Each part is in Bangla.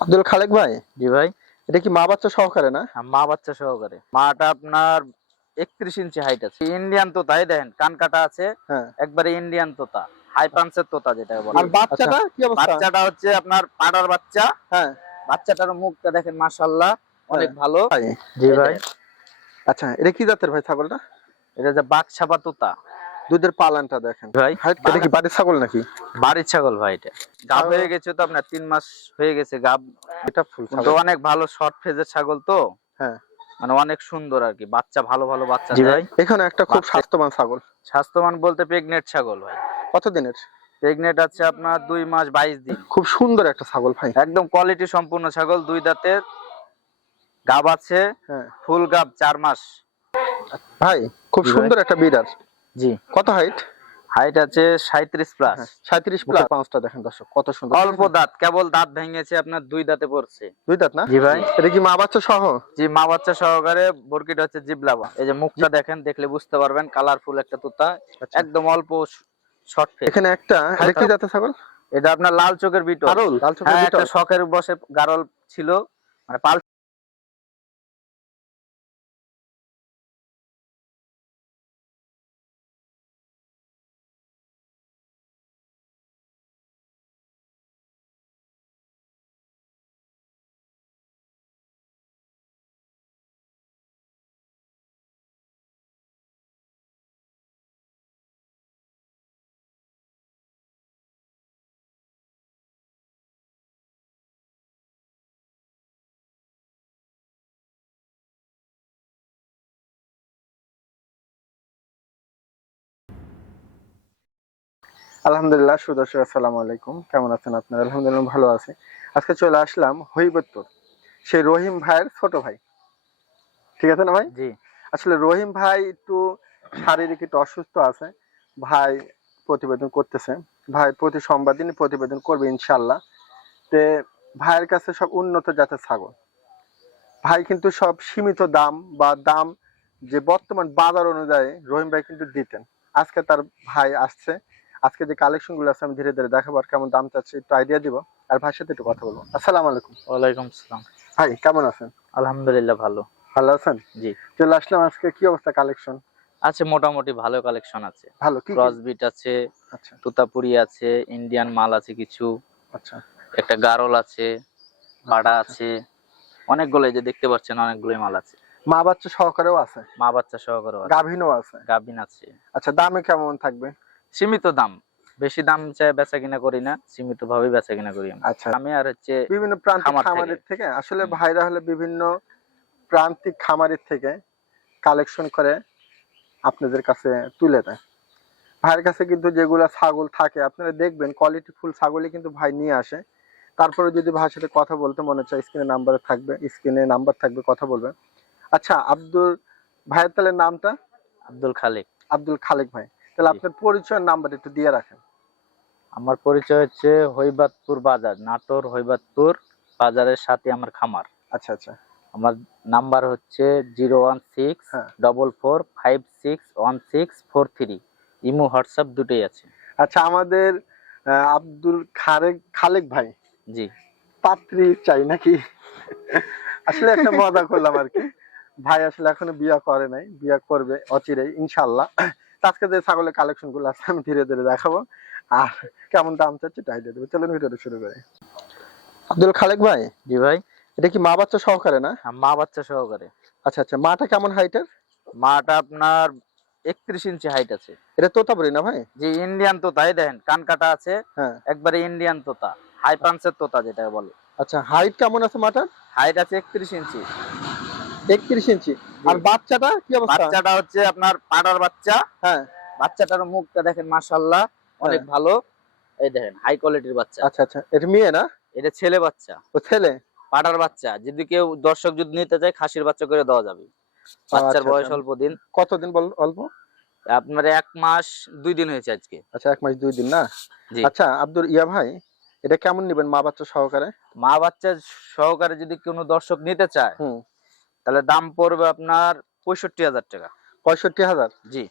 আব্দুল খালেক ভাই? জি ভাই। এটা কি মা বাচ্চা সহকারে না? হ্যাঁ, মা বাচ্চা সহকারে। মাটা আপনার একত্রিশ ইঞ্চি হাইট আছে। ইন্ডিয়ান তোতাই দেখেন কান কাটা আছে হ্যাঁ। একবারে ইন্ডিয়ান তোতা হাই পাঞ্চের তোতা যেটা বলে। আর বাচ্চাটা কি অবস্থা? বাচ্চাটা হচ্ছে আপনার পাড়ার বাচ্চা। হ্যাঁ। বাচ্চাটার মুখটা দেখেন মাশাল্লাহ অনেক ভালো। জি ভাই। আচ্ছা এটা কি জাতের ভাই ছাগলটা? এটা যে বাঘ ছাপা তোতা। দুধের পালানটা দেখেন। ভাই এটা কি বাড়ির ছাগল নাকি? বাড়ির ছাগল ভাই এটা। গাব হয়ে গেছে তো আপনার তিন মাস হয়ে গেছে গাব। এটা ফুল ছাগল। অনেক ভালো শর্ট ফেজের ছাগল তো। হ্যাঁ। মানে অনেক সুন্দর আর কি। বাচ্চা ভালো ভালো বাচ্চা জি দেয়। ভাই এখানে একটা খুব স্বাস্থ্যবান ছাগল। স্বাস্থ্যবান বলতে প্রেগনেন্ট ছাগল ভাই। কত দিনের প্রেগনেন্ট আছে আপনার দুই মাস বাইশ দিন। খুব সুন্দর একটা ছাগল ভাই। একদম কোয়ালিটি সম্পূর্ণ ছাগল দুই দাঁতের গাব আছে হ্যাঁ। ফুল গাব চার মাস। ভাই খুব সুন্দর একটা বিড়ার জি। কত হাইট হাইট আছে সাঁত্রিশ প্লাস সাঁত্রিশ প্লাস পাঁচটা দেখেন দর্শক কত সুন্দর। অল্প দাঁত কেবল দাঁত ভেঙেছে আপনার দুই দাঁতে পড়ছে। দুই দাঁত না? জি ভাই। এটা কি মা বাচ্চা সহ? জি মা বাচ্চা সহকারে বরকিটা হচ্ছে জিবলাবা। এই যে মুখটা দেখেন দেখলে বুঝতে পারবেন কালারফুল একটা তোতা আচ্ছা। একদম অল্প শর্ট এখানে একটা কি জাতের ছাগল? এটা আপনার লাল চোখের বিটল। লাল চোখের হ্যাঁ বিটল? শখের বসে গারল ছিল মানে আলহামদুলিল্লাহ সুদর্শক আসসালামু আলাইকুম। কেমন আছেন আপনারা? আলহামদুলিল্লাহ ভালো আছে। আজকে চলে আসলাম হইবত্তর সেই রহিম ভাইয়ের ছোট ভাই। ঠিক আছে না ভাই? জি। আসলে রহিম ভাই একটু শারীরিক একটু অসুস্থ আছে। ভাই প্রতিবেদন করতেছে। ভাই প্রতি সোমবার দিনই প্রতিবেদন করবে ইনশাল্লাহ তে ভাইয়ের কাছে সব উন্নত জাতের ছাগল। ভাই কিন্তু সব সীমিত দাম বা দাম যে বর্তমান বাজার অনুযায়ী রহিম ভাই কিন্তু দিতেন। আজকে তার ভাই আসছে। আজকে যে কালেকশনগুলো আছে আমি ধীরে ধীরে দেখাবো আর কেমন দাম চাচ্ছে একটু আইডিয়া দিব। আর ভাইয়ের সাথে একটু কথা বলব। আসসালামু আলাইকুম। ওয়ালাইকুম আসসালাম। ভাই কেমন আছেন? আলহামদুলিল্লাহ ভালো। ভালো আছেন? জি। চলে আসলাম আজকে। কি অবস্থা কালেকশন আছে মোটামুটি ভালো কালেকশন আছে। ভালো কি? ক্রস বিট আছে আচ্ছা। তুতাপুরি আছে ইন্ডিয়ান মাল আছে কিছু। আচ্ছা। একটা গারল আছে পাড়া আছে। অনেকগুলো এই যে দেখতে পাচ্ছেন অনেকগুলোই মাল আছে। মা বাচ্চা সহকারেও আছে? মা বাচ্চা সহকারেও আছে। গাভিনও আছে? গাবিন আছে। আচ্ছা দামে কেমন থাকবে? সীমিত দাম। বেশি দাম চাই বেচা কিনা করি না সীমিত ভাবে বেচা কিনা করি আচ্ছা। আমি আর হচ্ছে বিভিন্ন প্রান্তিক খামারের থেকে? আসলে ভাইরা হলে বিভিন্ন প্রান্তিক খামারের থেকে কালেকশন করে আপনাদের কাছে তুলে দেয়। ভাইয়ের কাছে কিন্তু যেগুলা ছাগল থাকে আপনারা দেখবেন কোয়ালিটি ফুল ছাগলই কিন্তু ভাই নিয়ে আসে। তারপরে যদি ভাইয়ের সাথে কথা বলতে মনে চায় স্ক্রিনে নাম্বার থাকবে স্ক্রিনে নাম্বার থাকবে কথা বলবেন আচ্ছা আব্দুল ভাইয়ের তাহলে নামটা? আব্দুল খালেক। আব্দুল খালেক ভাই। তাহলে আপনার পরিচয়ের নাম্বার একটু দিয়ে রাখেন। আমার পরিচয় হচ্ছে হৈবাদপুর বাজার নাটোর হৈবাদপুর বাজারের সাথে আমার খামার। আচ্ছা আচ্ছা। আমার নাম্বার হচ্ছে জিরো ওয়ান সিক্স হ্যাঁ। Double four five six one six four three. Imo WhatsApp দুটোই আছে। আচ্ছা আমাদের আব্দুল খালেক খালেক ভাই। জি। পাত্রী চাই নাকি? আসলে একটা মজা করলাম আর কি। ভাই আসলে এখনও বিয়া করে নাই বিয়া করবে অচিরেই ইনশাল্লাহ। আজকে যে ছাগলের কালেকশনগুলো আছে আমি ধীরে ধীরে দেখাবো। আর কেমন দাম চাচ্ছে তাই দিয়ে দেবো। চলুন ভিডিওটা শুরু করি। আব্দুল খালেক ভাই? জি ভাই। এটা কি মা বাচ্চা সহকারে না? মা বাচ্চা সহকারে। আচ্ছা আচ্ছা। মাটা কেমন হাইটের মাটা আপনার একত্রিশ ইঞ্চি হাইট আছে। এটা তোতা বলি না ভাই? যে ইন্ডিয়ান তোতাই দেখেন কান কাটা আছে হ্যাঁ। একবারে ইন্ডিয়ান তোতা। হাই পাঞ্চের তোতা যেটা বলে। আচ্ছা হাইট কেমন আছে মাটার? হাইট আছে একত্রিশ ইঞ্চি। একত্রিশ ইঞ্চি। আর বাচ্চাটা কি অবস্থা? বাচ্চাটা হচ্ছে আপনার পাড়ার বাচ্চা। হ্যাঁ। বাচ্চাটার মুখটা দেখেন মাশাল্লাহ অনেক ভালো। এই দেখেন হাই কোয়ালিটির বাচ্চা। আচ্ছা আচ্ছা। এটা মেয়ে না? এটা ছেলে বাচ্চা। ও ছেলে? পাড়ার বাচ্চা। যদি কেউ দর্শক যদি নিতে চায় খাসির বাচ্চা করে দেওয়া যাবে। বাচ্চার আচ্ছা, বয়স আচ্ছা। অল্প দিন। কতদিন বল অল্প? আপনার এক মাস দুই দিন হয়েছে আজকে। আচ্ছা এক মাস দুই দিন না? আচ্ছা আব্দুল ইয়া ভাই এটা কেমন নেবেন মা বাচ্চা সহকারে? মা বাচ্চা সহকারে যদি কোনো দর্শক নিতে চায় তাহলে দাম পড়বে আপনার পঁয়ষট্টি হাজার টাকা। পঁয়ষট্টি হাজার? জি।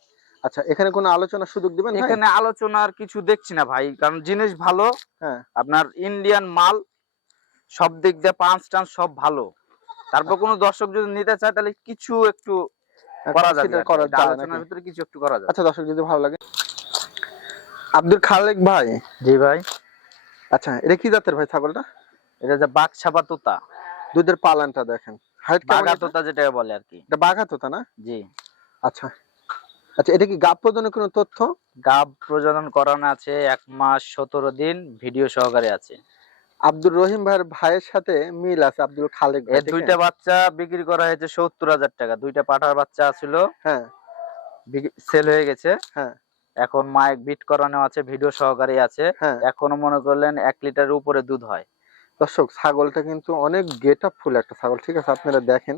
আচ্ছা এখানে কোনো আলোচনার সুযোগ দিবেন এখানে আলোচনার কিছু দেখছি না ভাই কারণ জিনিস ভালো হ্যাঁ। আপনার ইন্ডিয়ান মাল সব দিক দিয়ে পাঁচ টান সব ভালো। তারপর কোনো দর্শক যদি নিতে চায় তাহলে কিছু একটু করা যাবে কি। করা যায় আলোচনার ভিতরে কিছু একটু করা যাবে। আচ্ছা দর্শক যদি ভালো লাগে। আব্দুল খালেক ভাই। জি ভাই। আচ্ছা এটা কি জাতের ভাই ছাগলটা? এটা যে বাঘ ছাপা তোতা। দুধের পালানটা দেখেন। হাইট বাঘা? তোতা যেটা বলে আর কি। এটা বাঘা তোতা না? জি। আচ্ছা। আচ্ছা এটা কি প্রজনের কোনো তথ্য? গাব প্রজনন করানো আছে এক মাস সতেরো দিন ভিডিও সহকারে আছে। রহিম ভাইয়ের ভাইয়ের সাথে মিল আছে আব্দুল খালেক এর দুইটা বাচ্চা বিক্রি করা হয়েছে সত্তর হাজার টাকা। দুইটা পাঠার বাচ্চা ছিল হ্যাঁ। সেল হয়ে গেছে। হ্যাঁ। এখন মাইক বিট করানো আছে ভিডিও সহকারে আছে। হ্যাঁ। এখনও মনে করলেন এক লিটারের উপরে দুধ হয়। দর্শক ছাগলটা কিন্তু অনেক গেট আপ ফুল একটা ছাগল ঠিক আছে? আপনারা দেখেন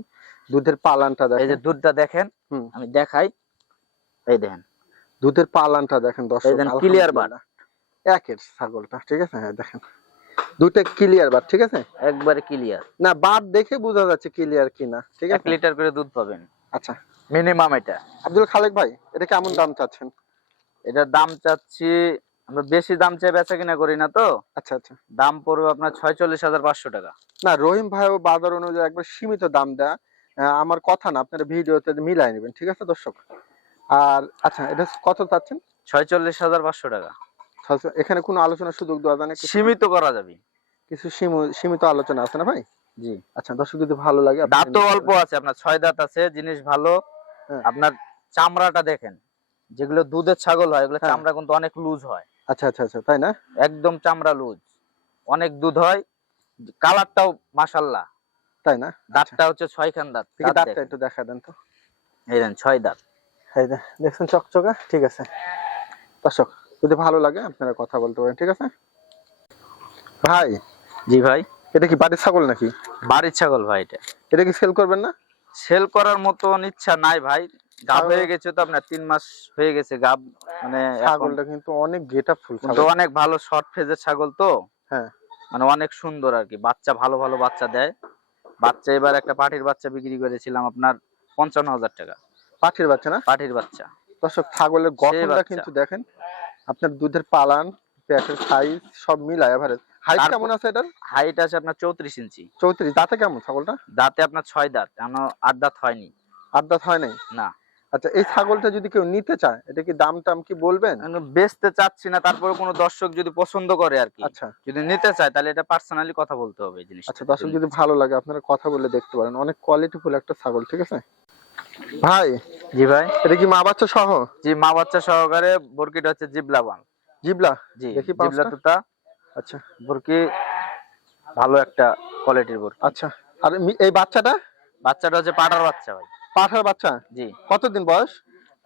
দুধের পালানটা দেখেন এই যে দুধটা দেখেন আমি দেখাই। এই দেখেন। দুধের পালানটা দেখেন দর্শক clear bar। একের ছাগলটা ঠিক আছে? হ্যাঁ দেখেন। দুইটা ক্লিয়ার বার ঠিক আছে? একবারে ক্লিয়ার না বাদ দেখে বোঝা যাচ্ছে ক্লিয়ার কিনা ঠিক আছে? লিটার করে দুধ পাবেন। আচ্ছা। মিনিমাম এটা। আব্দুল খালেক ভাই এটা কেমন দাম চাচ্ছেন? এটার দাম চাচ্ছি আমরা বেশি দাম চেয়ে বেচা কিনা করি না তো? আচ্ছা আচ্ছা। দাম পড়বে আপনার ছয়চল্লিশ হাজার পাঁচশো টাকা। না রহিম ভাইও বাজার অনুযায়ী একবার সীমিত দাম দেয়। আমার কথা না আপনারা ভিডিওতে মিলাই নেবেন ঠিক আছে দর্শক? আর আচ্ছা এটা কত চাচ্ছেন? ছয়চল্লিশ হাজার পাঁচশো টাকা। এখানে কোনো আলোচনার সুযোগ দেওয়া যায় না? সীমিত করা যাবে। কিছু সীমিত আলোচনা আছে না ভাই? জি। আচ্ছা দর্শক যদি ভালো লাগে দাঁত অল্প আছে আপনার ছয় দাঁত আছে জিনিস ভালো। হ্যাঁ। আপনার চামড়াটা দেখেন যেগুলো দুধের ছাগল হয় এগুলো হ্যাঁ। চামড়া কিন্তু অনেক লুজ হয়। আচ্ছা আচ্ছা আচ্ছা তাই না? একদম চামড়া লুজ। অনেক দুধ হয় কালারটাও মাসাল্লাহ তাই না? আচ্ছা। দাঁতটা হচ্ছে ছয়খান দাঁত দাঁতটা একটু দেখা দেন তো। এই দেন ছয় দাঁত। এই দেখছেন চকচকা? ঠিক আছে। দর্শক যদি ভালো লাগে আপনারা কথা বলতে পারেন ঠিক আছে? ভাই জি ভাই। এটা কি বাড়ির ছাগল নাকি? বাড়ির ছাগল ভাই এটা। এটা কি সেল করবেন না? সেল করার মতন ইচ্ছা নাই ভাই গাব হয়ে গেছে তো আপনার তিন মাস হয়ে গেছে গাব মানে ছাগলটা কিন্তু অনেক গেট ফুল অনেক ভালো শর্ট ফেজের ছাগল তো। হ্যাঁ। মানে অনেক সুন্দর আর কি। বাচ্চা ভালো ভালো বাচ্চা দেয়। বাচ্চা এবার একটা পাটির বাচ্চা বিক্রি করেছিলাম আপনার পঞ্চান্ন হাজার টাকা। পাঠির বাচ্চা না? পাটির বাচ্চা। দর্শক ছাগলের গঠনটা কিন্তু দেখেন আপনার দুধের পালান পেটের সাইজ সব মিলায় এভারেজ হাইট কেমন আছে এটার? হাইট আছে আপনার চৌত্রিশ ইঞ্চি। চৌত্রিশ। দাঁতে কেমন ছাগলটা? দাঁতে আপনার ছয় দাঁত। এখনও আট দাঁত হয়নি। আট দাঁত হয় নাই? না। আচ্ছা এই ছাগলটা যদি কেউ নিতে চায় এটা কি দাম টাম কি বলবেন? বেচতে চাচ্ছি না তারপরে কোনো দর্শক যদি পছন্দ করে আর কি। আচ্ছা। যদি নিতে চায় তাহলে এটা পার্সোনালি কথা বলতে হবে এই জিনিসটা। আচ্ছা দর্শক যদি ভালো লাগে আপনারা কথা বলে দেখতে পারেন। অনেক কোয়ালিটিফুল একটা ছাগল ঠিক আছে? ভাই জি ভাই। এটা কি মা বাচ্চা সহ? জি মা বাচ্চা সহকারে বরকিটা হচ্ছে জিবলাবান জিবলা? জি দেখি জিবলা। তুতা। আচ্ছা। বরকি ভালো একটা কোয়ালিটির বরকি। আচ্ছা। আর এই বাচ্চাটা? বাচ্চাটা হচ্ছে পাটার বাচ্চা ভাই। পাঠার বাচ্চা? জি। কতদিন বয়স?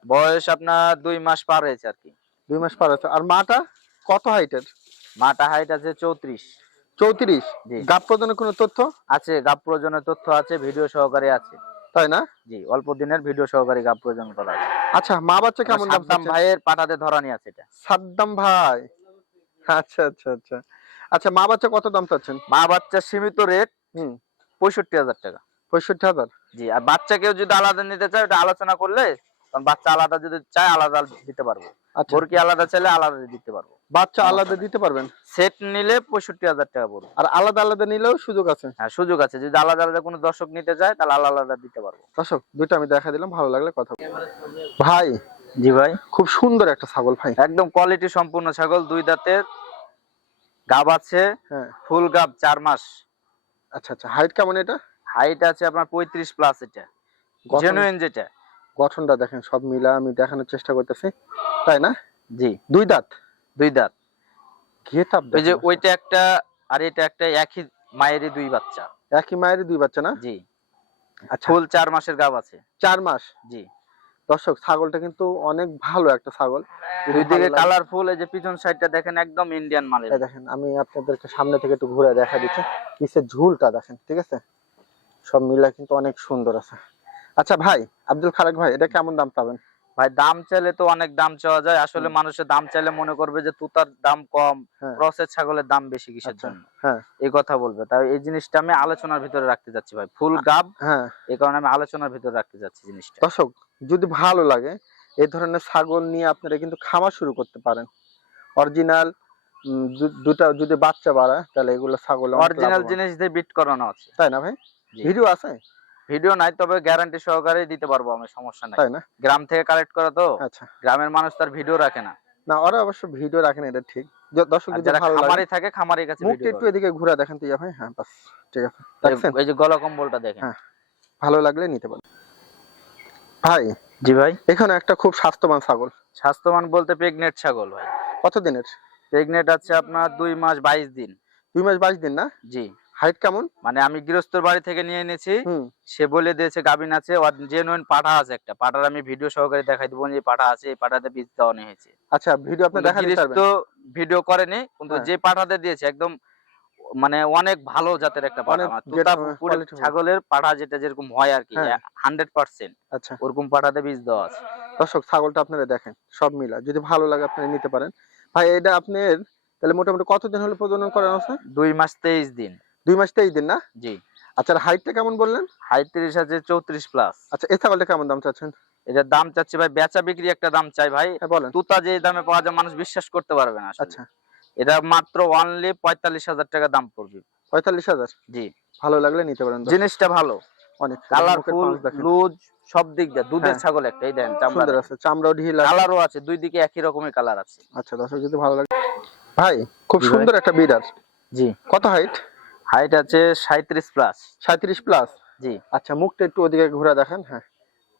বয়স আপনার দুই মাস পার হয়েছে আর কি। দুই মাস পার হয়েছে। আর মাটা কত হাইটের? মাটা হাইট আছে চৌত্রিশ। চৌত্রিশ। গাপ প্রদানের কোনো তথ্য? আছে গাব প্রজনের তথ্য আছে ভিডিও সহকারে আছে। তাই না? জি অল্প দিনের ভিডিও সহকারে গাব প্রয়োজন করা আছে। আচ্ছা মা বাচ্চা কেমন দাম সাদ্দাম ভাইয়ের পাটাতে ধরানি আছে এটা। সাদ্দাম ভাই। আচ্ছা আচ্ছা আচ্ছা। আচ্ছা মা বাচ্চা কত দাম চাচ্ছেন? মা বাচ্চা সীমিত রেট হুম। পঁয়ষট্টি হাজার টাকা। পঁয়ষট্টি হাজার? জি আর বাচ্চা কেউ যদি আলাদা নিতে চায় ওটা আলোচনা করলে কারণ বাচ্চা আলাদা যদি চায় আলাদা দিতে পারব। আচ্ছা। বরকি আলাদা চাইলে আলাদা দিতে পারব। বাচ্চা আলাদা দিতে পারবেন? সেট নিলে পঁয়ষট্টি হাজার টাকা পড়বে। আর আলাদা আলাদা নিলেও সুযোগ আছে? হ্যাঁ সুযোগ আছে। যদি আলাদা আলাদা কোনো দর্শক নিতে চায় তাহলে আলাদা আলাদা দিতে পারব। দর্শক দুইটা আমি দেখা দিলাম ভালো লাগলে কথা। ভাই। জি ভাই। খুব সুন্দর একটা ছাগল ভাই। একদম কোয়ালিটি সম্পূর্ণ ছাগল দুই দাঁতের। গাব আছে হ্যাঁ। ফুল গাব চার মাস। আচ্ছা আচ্ছা হাইট কেমন এটা? হাইট আছে আপনার পঁয়ত্রিশ প্লাস এটা। জেনুইন যেটা। গঠনটা দেখেন সব মিলা আমি দেখানোর চেষ্টা করতেছি। তাই না? জি। দুই দাঁত? দুই দাঁত। গেট ওই যে ওইটা একটা আর এটা একটা একই মায়েরই দুই বাচ্চা। একই মায়েরই দুই বাচ্চা না? জি। আচ্ছা। ফুল চার মাসের গাব আছে। চার মাস? জি। দর্শক ছাগলটা কিন্তু অনেক ভালো একটা ছাগল। কালারফুল এই যে পিছন সাইডটা দেখেন একদম ইন্ডিয়ান মালের। দেখেন আমি আপনাদেরকে সামনে থেকে একটু ঘুরে দেখা দিচ্ছি। পিছের ঝুলটা দেখেন ঠিক আছে? সব মিলা কিন্তু অনেক সুন্দর আছে। আচ্ছা ভাই আব্দুল খালেক ভাই এটা কেমন দাম পাবেন? ভাই দাম চাইলে তো অনেক দাম চাওয়া যায়। আসলে মানুষের দাম চাইলে মনে করবে যে তুতার দাম কম হ্যাঁ। ক্রসের ছাগলের দাম বেশি কিসের আচ্ছা, জন্য? হ্যাঁ। এই কথা বলবে। তাই এই জিনিসটা আমি আলোচনার ভিতরে রাখতে যাচ্ছি ভাই। ফুল গাব হ্যাঁ। এই কারণে আমি আলোচনার ভিতরে রাখতে যাচ্ছি জিনিসটা। দর্শক যদি ভালো লাগে এই ধরনের ছাগল নিয়ে আপনারা কিন্তু খামার শুরু করতে পারেন। অরিজিনাল দুটা যদি বাচ্চা বাড়ায় তাহলে এগুলো ছাগল অরিজিনাল জিনিস দিয়ে বিট করানো আছে। তাই না ভাই। ভিডিও আছে? ভিডিও নাই তবে গ্যারান্টি সহকারে দিতে পারব আমি সমস্যা নাই। তাই না? গ্রাম থেকে কালেক্ট করা তো আচ্ছা। গ্রামের মানুষ তার ভিডিও রাখে না। না ওরা অবশ্য ভিডিও রাখেন এটা ঠিক। দর্শক যদি ভালো লাগে থাকে খামারির কাছে মুখটা একটু এদিকে ঘুরে দেখেন তো ভাই। হ্যাঁ বাস ঠিক আছে। দেখছেন? এই যে গলা কম্বলটা দেখেন। হ্যাঁ। ভালো লাগলে নিতে পারেন। ভাই জি ভাই। এখানে একটা খুব স্বাস্থ্যবান ছাগল। স্বাস্থ্যবান বলতে প্রেগনেন্ট ছাগল ভাই। কত দিনের প্রেগনেন্ট আছে আপনার দুই মাস বাইশ দিন। দুই মাস বাইশ দিন না? জি। হাইট কেমন? মানে আমি গৃহস্থর বাড়ি থেকে নিয়ে এনেছি। সে বলে দিয়েছে গাবিন আছে জেনুইন পাঠা আছে একটা। পাঠার আমি ভিডিও সহকারে দেখাই দেবো যে পাঠা আছে এই পাঠাতে বীজ দেওয়া হয়েছে। আচ্ছা ভিডিও আপনি দেখা তো ভিডিও করেনি কিন্তু হ্যাঁ। যে পাঠাতে দিয়েছে একদম মানে অনেক ভালো জাতের একটা পাঠা মানে। ছাগলের পাঠা যেটা যেরকম হয় আর কি হ্যাঁ। হান্ড্রেড পার্সেন্ট আচ্ছা। ওরকম পাঠাতে বীজ দেওয়া আছে। দর্শক ছাগলটা আপনারা দেখেন সব মিলা। যদি ভালো লাগে আপনারা নিতে পারেন। ভাই এটা আপনার তাহলে মোটামুটি কতদিন হলো প্রজনন করানো আছে? দুই মাস তেইশ দিন। দুই মাস তেইশ দিন না? জি। আচ্ছা হাইটটা কেমন বললেন? সাঁত্রিশ আছে চৌত্রিশ প্লাস আচ্ছা এই ছাগলটা কেমন দাম চাচ্ছেন? এটার দাম চাচ্ছি ভাই বেচা বিক্রি একটা দাম চাই ভাই। হ্যাঁ বলেন। তুতা যে দামে পাওয়া যায় মানুষ বিশ্বাস করতে পারবে না আচ্ছা। এটা মাত্র অনলি পঁয়তাল্লিশ হাজার টাকা দাম পড়বে। পঁয়তাল্লিশ হাজার? জি। ভালো লাগলে নিতে পারেন জিনিসটা ভালো। অনেক। কালারফুল লুজ সব দিক দিয়ে। দুধের হ্যাঁ। ছাগল একটা এই দেন সুন্দর আছে চামড়াও ঢিল। কালারও আছে দুই দিকে একই রকমের কালার আছে। আচ্ছা দর্শক যদি ভালো লাগে। ভাই খুব সুন্দর একটা বিডার জি। কত হাইট হাইট আছে সাঁত্রিশ প্লাস সাঁত্রিশ প্লাস জি। আচ্ছা মুখটা একটু ওদিকে ঘুরে দেখেন হ্যাঁ।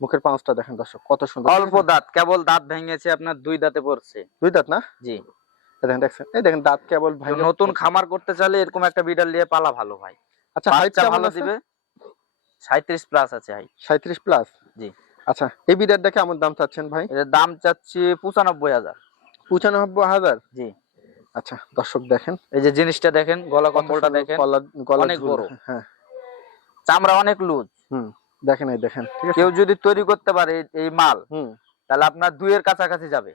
মুখের পাঁচটা দেখেন দর্শক কত সুন্দর। অল্প দাঁত কেবল দাঁত ভেঙেছে আপনার দুই দাঁতে পড়ছে। দুই দাঁত না? জি। দেখেন দেখছেন? এই দেখেন দাঁত কেবল ভাই নতুন খামার করতে চাইলে এরকম একটা বিডার নিয়ে পালা ভালো ভাই। আচ্ছা হাইট বাচ্চা কেমন ভালো দিবে? সাঁত্রিশ প্লাস আছে হাইট সাঁত্রিশ প্লাস জি। আচ্ছা এই বিডারটা কেমন দাম চাচ্ছেন ভাই? এটার দাম চাচ্ছি পঁচানব্বই হাজার। পঁচানব্বই হাজার? জি। আচ্ছা দর্শক দেখেন। এই যে জিনিসটা দেখেন গলা কম্বলটা দেখেন। গলা- অনেক বড়। হ্যাঁ। চামড়া অনেক লুজ। হুম দেখেন এই দেখেন ঠিক আছে? কেউ যদি তৈরি করতে পারে এই- মাল হুম। তাহলে আপনার দুইয়ের কাছাকাছি যাবে।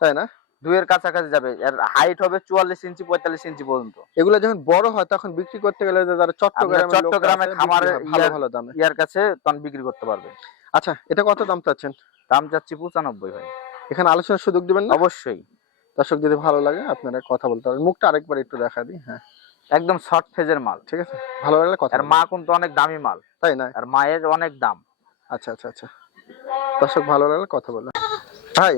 তাই না? দুইয়ের কাছাকাছি যাবে। এর হাইট হবে চুয়াল্লিশ ইঞ্চি পঁয়তাল্লিশ ইঞ্চি পর্যন্ত। এগুলো যখন বড় হয় তখন বিক্রি করতে গেলে যারা চট্টগ্রামে চট্টগ্রামে খামারে ভালো ভালো দামে। ইয়ার কাছে তখন বিক্রি করতে পারবে আচ্ছা এটা কত দাম চাচ্ছেন? দাম চাচ্ছি পঁচানব্বই ভাই। এখানে আলোচনার সুযোগ দিবেন না? অবশ্যই। দর্শক যদি ভালো লাগে আপনারা কথা বলতে পারেন। মুখটা আরেকবার একটু দেখা দিই হ্যাঁ। একদম শর্ট ফেজের মাল। ঠিক আছে? ভালো লাগলে কথা আর মা কিন্তু অনেক দামি মাল। তাই না? আর মায়ের অনেক দাম। আচ্ছা আচ্ছা আচ্ছা। দর্শক ভালো লাগলে কথা বলবেন ভাই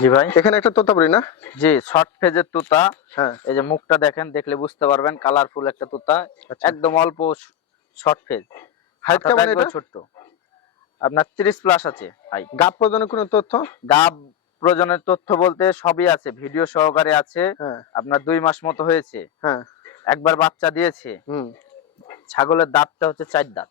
জি ভাই। এখানে একটা তোতাপুরি না? জি শর্ট ফেজের তুতা। হ্যাঁ। এই যে মুখটা দেখেন দেখলে বুঝতে পারবেন কালারফুল একটা তুতা। আচ্ছা। একদম অল্প শর্ট ফেজ হাইট কেমন এটা? ছোট্ট। আপনার তিরিশ প্লাস আছে হাই গাপ পর্যন্ত কোনো তথ্য? গাব প্রজনের তথ্য বলতে সবই আছে ভিডিও সহকারে আছে। হ্যাঁ। আপনার দুই মাস মতো হয়েছে। হ্যাঁ। একবার বাচ্চা দিয়েছে। হুম। ছাগলের দাঁতটা হচ্ছে চার দাঁত।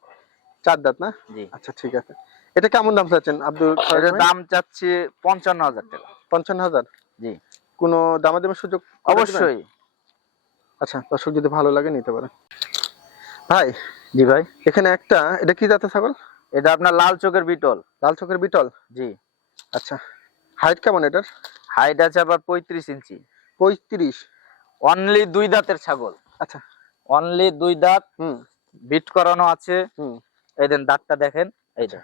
চার দাঁত না? জি। আচ্ছা ঠিক আছে। এটা কেমন দাম চাচ্ছেন আব্দুল এটার দাম চাচ্ছি পঞ্চান্ন হাজার টাকা। পঞ্চান্ন হাজার? জি। কোনো দামাদামের সুযোগ অবশ্যই। আচ্ছা দর্শক যদি ভালো লাগে নিতে পারেন। ভাই জি ভাই। এখানে একটা এটা কি জাতের ছাগল? এটা আপনার লাল চোখের বিটল। লাল চোখের বিটল? জি। আচ্ছা। হাইট কেমন এটার? হাইট আছে আবার পঁয়ত্রিশ ইঞ্চি। পঁয়ত্রিশ। অনলি দুই দাঁতের ছাগল। আচ্ছা। অনলি দুই দাঁত। হুম। বিট করানো আছে। হুম। এই দেন দাঁতটা দেখেন। এই দেন।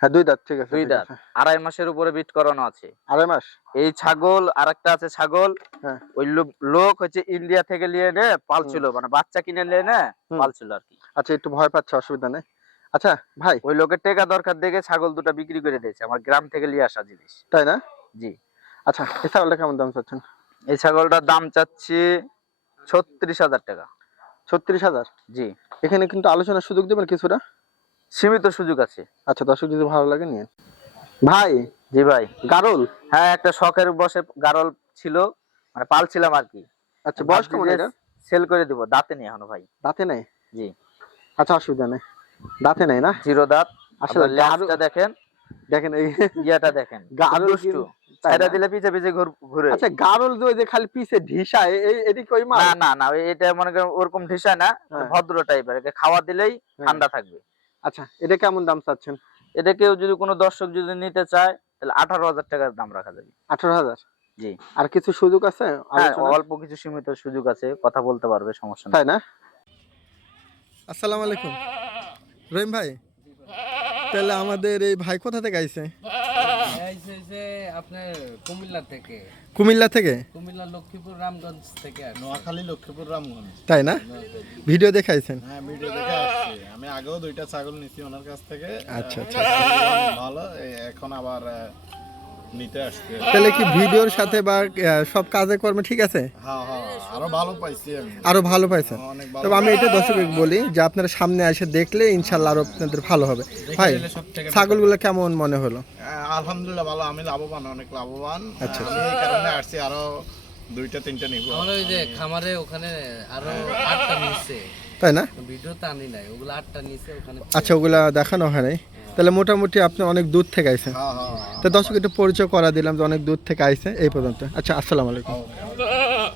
হ্যাঁ দুই দাঁত ঠিক আছে। দুই দাঁত। আড়াই মাসের উপরে বিট করানো আছে। আড়াই মাস? এই ছাগল আরেকটা আছে ছাগল। হ্যাঁ। ওই লোক হচ্ছে ইন্ডিয়া থেকে নিয়ে নে পালছিল। মানে বাচ্চা কিনে নিয়ে নে। পালছিল আর কি। আচ্ছা একটু ভয় পাচ্ছে অসুবিধা নেই। আচ্ছা ভাই। ওই লোকের টেকা দরকার দেখে ছাগল দুটো বিক্রি করে দিয়েছে আমার গ্রাম থেকে নিয়ে আসা জিনিস। তাই না? জি। আচ্ছা এই ছাগলটা কেমন দাম চাচ্ছেন? এই ছাগলটার দাম চাচ্ছি ছত্রিশ হাজার টাকা। ছত্রিশ হাজার? জি। এখানে কিন্তু আলোচনার সুযোগ দেবেন কিছুটা? সীমিত সুযোগ আছে। আচ্ছা দর্শক যদি ভালো লাগে নিয়ে ভাই। জি ভাই। গারল? হ্যাঁ একটা শখের বসে গারল ছিল মানে পালছিলাম আর কি। আচ্ছা বয়স কেমন এটা? সেল করে দিব দাঁতে নেই এখনও ভাই। দাঁতে নেই? জি। আচ্ছা অসুবিধা নেই। দাঁতে নেই না? জিরো দাঁত। আসলে দেখেন। দেখেন এই ইয়াটা দেখেন। না? দিলে পিছে পিছে ঘুরে আচ্ছা গারল দুই যে খালি পিছে ঢিসা এটি কই মাল? না না না এটা মনে করেন ওরকম ঢিসা না হ্যাঁ। ভদ্র টাইপের। একে খাওয়া দিলেই হ্যাঁ। ঠান্ডা থাকবে। আচ্ছা এটা কেমন দাম চাচ্ছেন? এটা কেউ যদি কোনো দর্শক যদি নিতে চায় তাহলে আঠারো হাজার টাকার দাম রাখা যাবে। আঠারো হাজার? জি। আর কিছু সুযোগ আছে? হ্যাঁ অল্প কিছু সীমিত সুযোগ আছে কথা বলতে পারবে সমস্যা তাই না? আসসালামু আলাইকুম। রহিম ভাই তাহলে আমাদের এই ভাই কোথা থেকে আইছে? আপনার কুমিল্লা থেকে। কুমিল্লা থেকে? কুমিল্লা লক্ষ্মীপুর রামগঞ্জ থেকে নোয়াখালী লক্ষ্মীপুর রামগঞ্জ। তাই না? ভিডিও দেখাইছেন হ্যাঁ ভিডিও দেখে আসছি। আমি আগেও দুইটা ছাগল নিছি ওনার কাছ থেকে। আচ্ছা, আচ্ছা। ভালো এখন আবার নিতে আসছে তাহলে কি ভিডিওর সাথে বা সব কাজে কর্মে ঠিক আছে? হ্যাঁ হ্যাঁ আরও ভালো পাইছি আরও ভালো পাইছেন। তবে আমি এটা দর্শককে বলি যে আপনারা সামনে এসে দেখলে ইনশাল্লাহ আরও আপনাদের ভালো হবে। ভাই ছাগলগুলো কেমন মনে হলো? আলহামদুলিল্লাহ ভালো আমি লাভবান অনেক লাভবান। আচ্ছা। এই কারণে আসছি আরও দুইটা তিনটা নিব। আমার ওই যে খামারে ওখানে আরও আটটা নিচে তাই না? ভিডিওতে আনি নাই ওগুলো আটটা নিচে ওখানে আচ্ছা ওগুলা দেখানো হয় নাই। তাহলে মোটামুটি আপনি অনেক দূর থেকে আইছেন। হ্যাঁ হ্যাঁ তো দর্শক একটু পরিচয় করা দিলাম যে অনেক দূর থেকে আইছে এই পর্যন্ত। আচ্ছা আসসালামু আলাইকুম। হ্যাঁ